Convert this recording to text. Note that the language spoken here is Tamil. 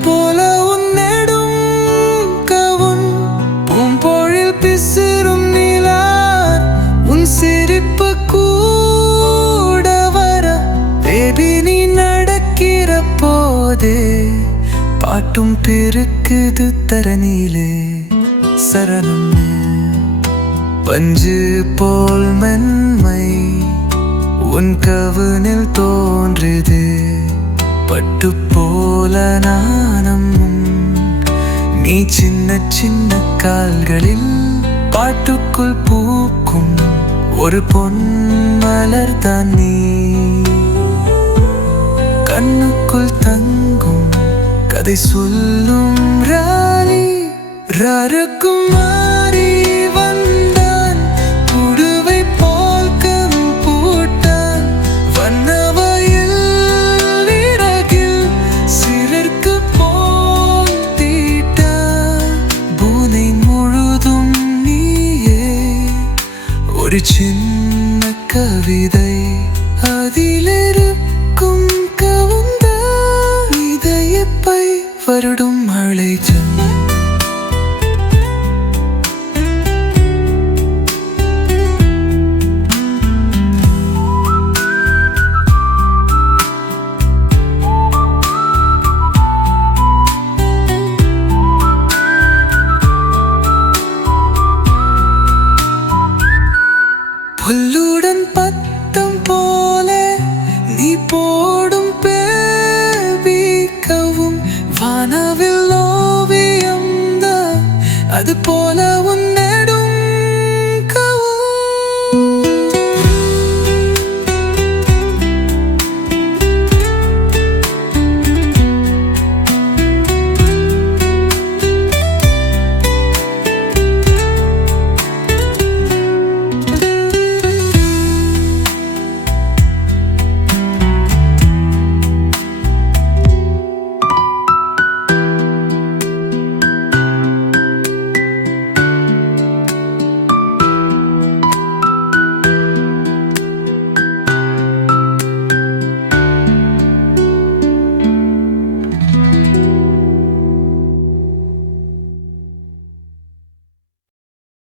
போல உன்னெடும் கவுன் பூம்பொழில் பிசிறும் நிலா உன் சிரிப்பு கூட வர பேபி நீ நடக்கிற போதே பாட்டும் பெருக்குது தரணியிலே சரணம் பஞ்சு போல் மென்மை உன் கவுனில் தோன்றுது பட்டு போல நாணம் நீ சின்ன சின்ன கால்களில் பாட்டுக்குள் பூக்கும் ஒரு பொன் மலர் தான் நீ கண்ணுக்குள் தங்கும் கதை சொல்லும் ராணி ராரகுமாரி வந்தான் புடுவை போல் கம் பூட்டான் வண்ணவயல் இறகில் சிறர்க்கு போல் தீட்டான் பூனை முழுதும் நீயே ஒரு சின்ன கவிதை